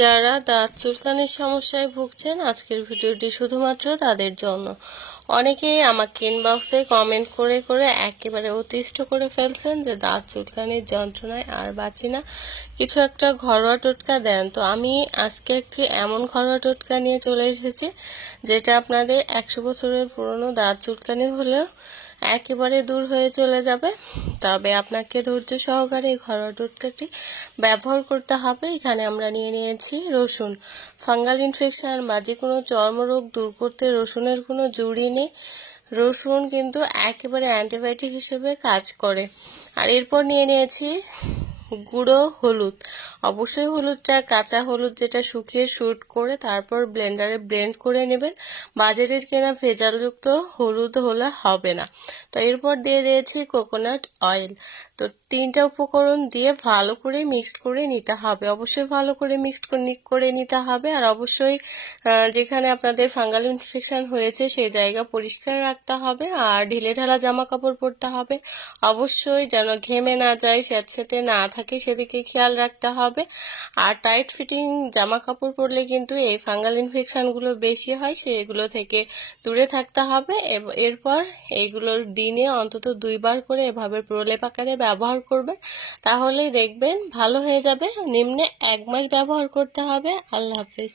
যারা দাঁত চুলকানির সমস্যায় ভুগছেন আজকের ভিডিওটি শুধুমাত্র তাদের জন্য। অনেকেই আমাকে ইনবক্সে কমেন্ট করে করে একেবারে অতিষ্ঠ করে ফেলছেন যে দাঁত চুলকানির যন্ত্রণায় আর বাঁচি না, কিছু একটা ঘরোয়া টোটকা দেন। তো আমি আজকে একটি এমন ঘরোয়া টোটকা নিয়ে চলে এসেছি যেটা আপনাদের 100 বছরের পুরনো দাঁত চুলকানি হলেও একেবারে দূর হয়ে চলে যাবে। তবে আপনাকে ধৈর্য সহকারে এই ঘরোয়া টোটকাটি ব্যবহার করতে হবে। এখানে আমরা নিয়ে নিয়েছি রসুন। ফাঙ্গাল ইনফেকশন বা যে কোনো চর্মরোগ দূর করতে রসুনের কোনো জুড়ি নেই। রসুন কিন্তু একেবারে অ্যান্টিবায়োটিক হিসেবে কাজ করে। আর এরপর নিয়ে নিয়েছি গুঁড়ো হলুদ। অবশ্যই হলুদটা কাঁচা হলুদ, যেটা শুকিয়ে শুট করে তারপর ব্লেন্ডারে ব্লেন্ড করে নেবেন। বাজারের কেনা ভেজালযুক্ত হলুদ হলে হবে না। তো এরপর দিয়ে দিয়েছি কোকোনাট অয়েল। তো তিনটা উপকরণ দিয়ে ভালো করে মিক্সড করে নিতে হবে। অবশ্যই ভালো করে মিক্সড করে নিতে হবে। আর অবশ্যই যেখানে আপনাদের ফাঙ্গাল ইনফেকশন হয়েছে সেই জায়গা পরিষ্কার রাখতে হবে। আর ঢিলেঢালা জামা কাপড় পরতে হবে। অবশ্যই যেন ঘেমে না যায়, স্যাঁতসেঁতে না থাকে সেদিকে খেয়াল রাখতে হবে। আর টাইট ফিটিং জামা কাপড় পরলে কিন্তু এই ফাঙ্গাল ইনফেকশনগুলো বেশি হয়, সেগুলো থেকে দূরে থাকতে হবে। এরপর এইগুলোর দিনে অন্তত 2 বার করে এভাবে প্রলেপ আকারে ব্যবহার করবেন, তাহলেই দেখবেন ভালো হয়ে যাবে। নিম্নে 1 মাস ব্যবহার করতে হবে। আল্লাহ হাফেজ।